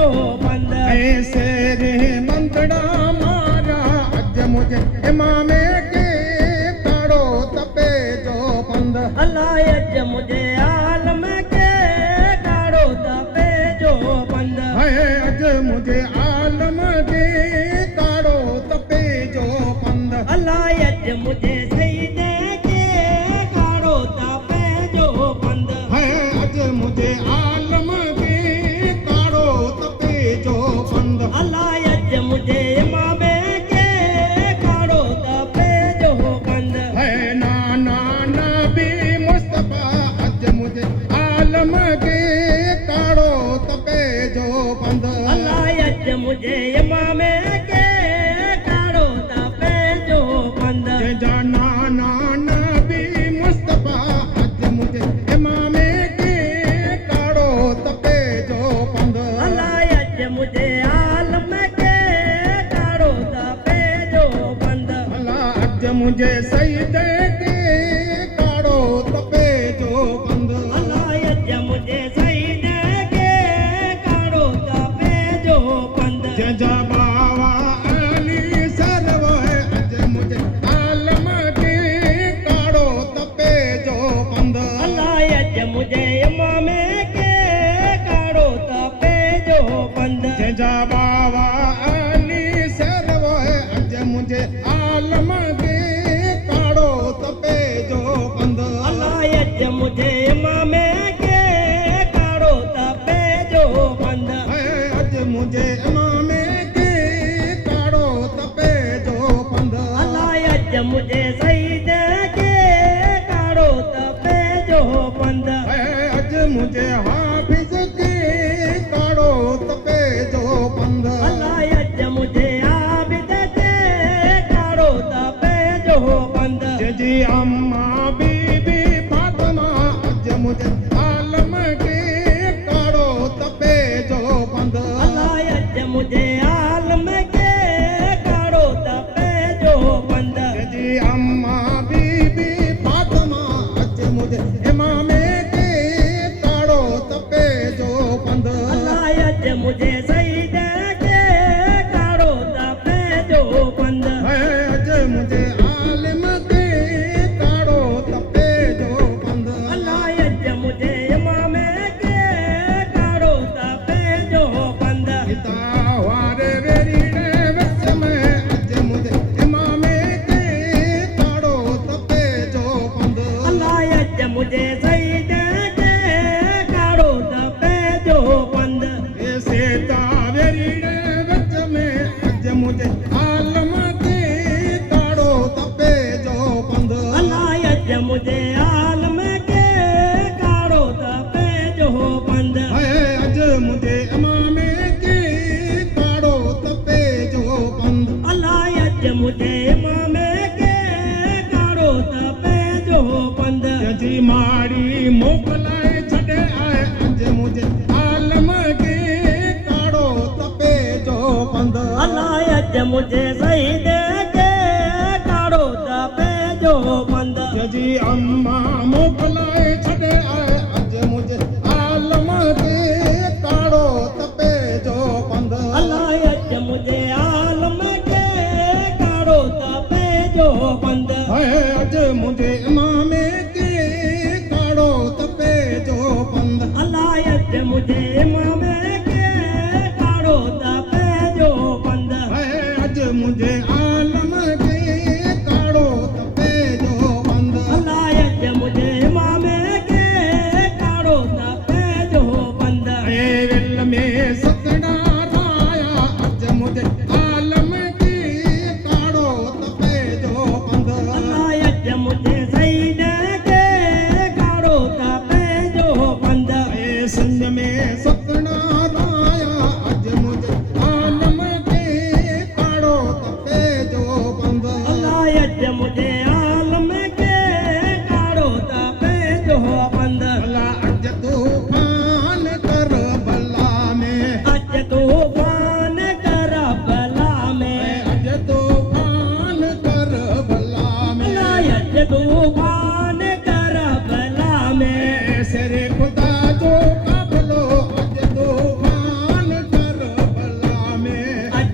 जो बंद ऐसे रे मंतड़ा मारा अज मुझे इमामे के काड़ो तपे जो बंद अल्लाह अज मुझे आलम के काड़ो तपे जो बंद है अज मुझे आलम के काड़ो तपे जो बंद अल्लाह अज मुझे सईदे के काड़ो तपे जो बंद है अज मुझे आलम के काड़ो तपे जो बंद अल्लाह अज मुझे इमामे के काड़ो तपे जो बंद है नाना नबी मुस्तफा अज मुझे आलम के काड़ो तपे जो बंद अल्लाह अज मुझे इमामे के काड़ो तपे जो बंद जा नाना नबी मुस्तफा अज मुझे इमामे के काड़ो तपे जो बंद अल्लाह अज मुझे आलम के काड़ो तपे जो बंद अल्लाह अज मुझे सईदे के काड़ो तपे जो बंद अल्लाह अज मुझे सईदे के काड़ो तपे जो बंद जा बावा अली सरव है अज मुझे आलम के काड़ो तपे जो बंद अल्लाह अज मुझे इमामे के काड़ो तपे जो बंद जा बावा अली सरव है अज मुझे आलम के काड़ो तपे जो बंद अल्लाह अज मुझे इमामे के काड़ो तपे जो बंद है अज मुझे इमामे के काड़ो तपे जो बंद अल्लाह अज मुझे सईदे के काड़ो तपे जो बंद है अज मुझे हाफिज के काड़ो तपे जो बंद अल्लाह अज मुझे आबिद के काड़ो तपे जो बंद जी अम्मा बीबी फातिमा अज मुझे आलम के काड़ो तपे जो बंद अल्लाह अज मुझे आलम के काड़ो तपे जो बंद जी अम्मा बीबी फातिमा अज मुझे इमामे के काड़ो तपे जो बंद अल्लाह अज मुझे सईदे के काड़ो तपे जो बंद है अज मुझे आलिम के काड़ो तपे जो बंद अल्लाह अज मुझे इमामे के काड़ो तपे जो बंद पिता वारे वेरी ने वच में अज मुझे इमामे के काड़ो तपे जो बंद अल्लाह अज मुझे सईदे के काड़ो तपे जो बंद ऐसे तावेरी ने वच में अज मुझे आलम के काड़ो तपे जो बंद अल्लाह अज मुझे आलम के काड़ो तपे जो बंद है अज मुझे इमामे के काड़ो तपे जो बंद अल्लाह अज मुझे इमामे के काड़ो तपे जो बंद जी माड़ी मोकलाए छड़े आए अज मुझे आलम के काड़ो तपे जो बंद अल्लाह अज मुझे सईदे के काड़ो तपे जो बंद जी अम्मा मोकलाए छड़े आए अज मुझे आलम के काड़ो तपे जो बंद अल्लाह अज मुझे आलम के काड़ो तपे जो बंद है अज मुझे इमामे के काड़ो तपे जो बंद अल्लाह अज मुझे इमामे के काड़ो तपे जो बंद है अज मुझे आलम के काड़ो तपे जो बंद अल्लाह अज मुझे इमामे के काड़ो तपे जो बंद ए विल में सतड़ा राया अज मुझे आलम के काड़ो तपे जो बंद अल्लाह अज मुझे सईदे के काड़ो तपे जो बंद ए संज में सतड़ा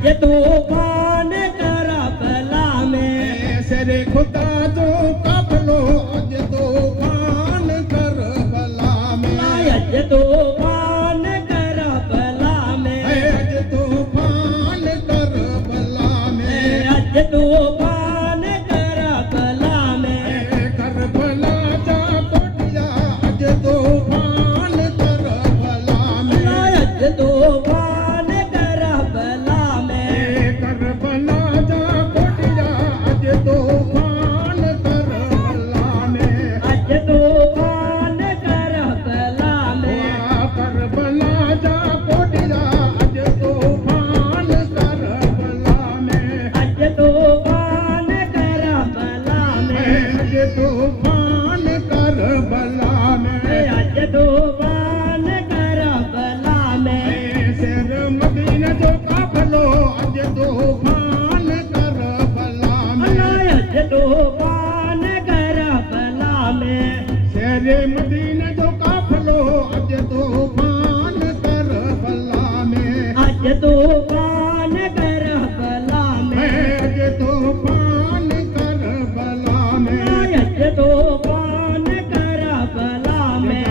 अज तूफान करबला में शेरे खुदा जो काफिलो अज तूफान करबला में अज तूफान करबला में अज तूफान करबला में अज तूफान करबला में करबला जा कोटिया अज तूफान करबला में अज तूफान करबला में करबला जा कोटिया अज तूफान करबला में अज तूफान करबला में करबला जा कोटिया अज तूफान करबला में अज तूफान करबला में अज तूफान करबला में अज तूफान करबला में शेर मदीने जो काफिलो अज तूफान करबला में अज तूफान करबला में शेर मदीने जो काफिलो अज तूफान करबला में अज तूफान करबला में अज तूफान करबला में अज तूफान करबला में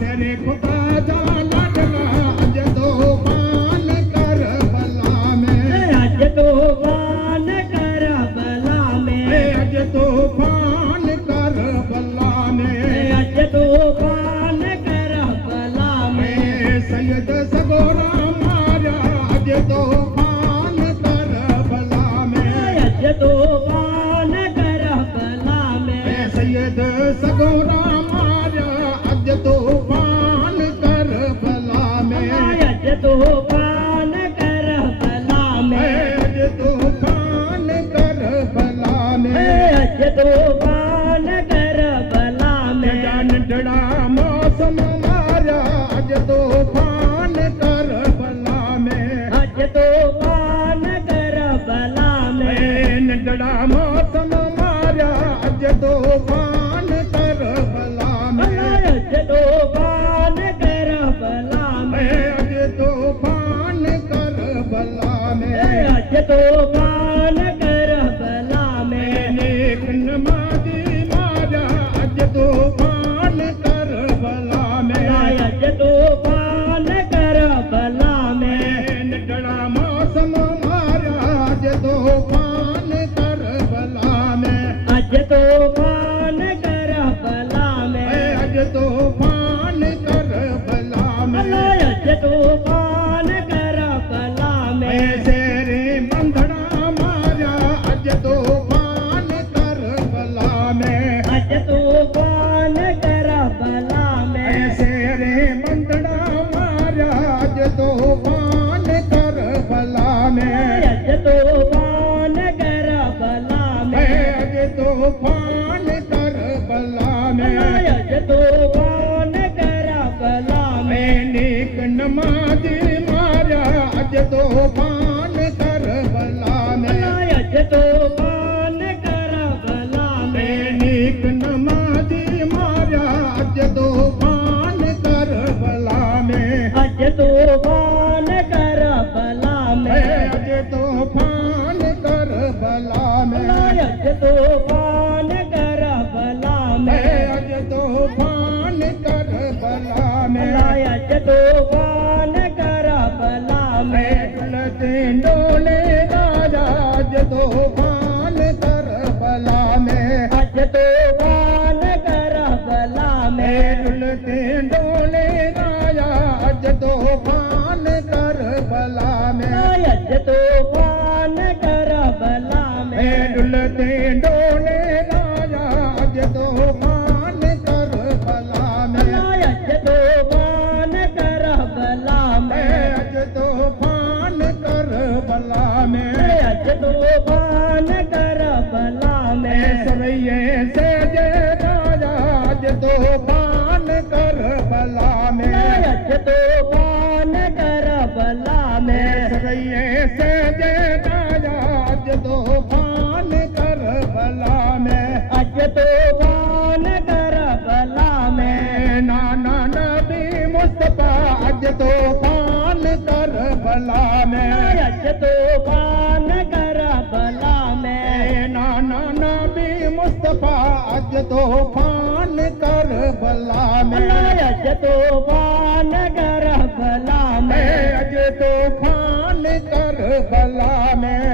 शेरे खुदा जा लाडला अज तूफान करबला में अज तूफान करबला में अज तूफान करबला में अज तूफान करबला में सैयद सगोरा मारा अज तूफान करबला में अज तूफान करबला में सैयद सगोरा मारा अज तूफान करबला में अज तूफान करबला में अज तूफान करबला में अज तूफान करबला में नंढड़ा मौसम मारा अज तूफान करबला में अज तूफान करबला में नंढड़ा मौसम मारा अज तूफान करबला में अज तूफान करबला में अज तूफान करबला में अज तूफान करबला में नेक नमाज़ी मारा अज तूफान करबला में अज तूफान करबला में नंढड़ा मौसम मारा अज तूफान करबला में अज तूफान करबला में अज तूफान करबला में अज तूफान करबला में शेरे बंधड़ा मारा अज तूफान करबला में अज तूफान करबला में शेरे बंधड़ा मारा अज तूफान करबला में अज तूफान करबला में अज तूफान करबला में अज तूफान करबला में नेक नमाज़ी मारा अज तूफान करबला में अज तूफान करबला में नेक नमाज़ी मारा अज तूफान करबला में अज तूफान करबला में अज तूफान करबला में अज तूफान करबला में अज तूफान करबला में अज तूफान करबला में डुलते डोले राजा अज तूफान करबला में अज तूफान करबला में डुलते डोले राजा अज तूफान करबला में अज तूफान करबला में डुलते डोले राजा अज तूफान करबला में अज तूफान करबला में अज तूफान करबला में अज तूफान करबला में सरैये से जे राजा अज तूफान करबला में अज तूफान करबला में सरैये से जे राजा अज तूफान करबला में अज तूफान करबला में नाना नबी मुस्तफा अज तूफान करबला में अज अज तूफान कर भला में नाना नबी मुस्तफा अज तूफान कर भला में अज तूफान कर भला में अज तूफान कर भला में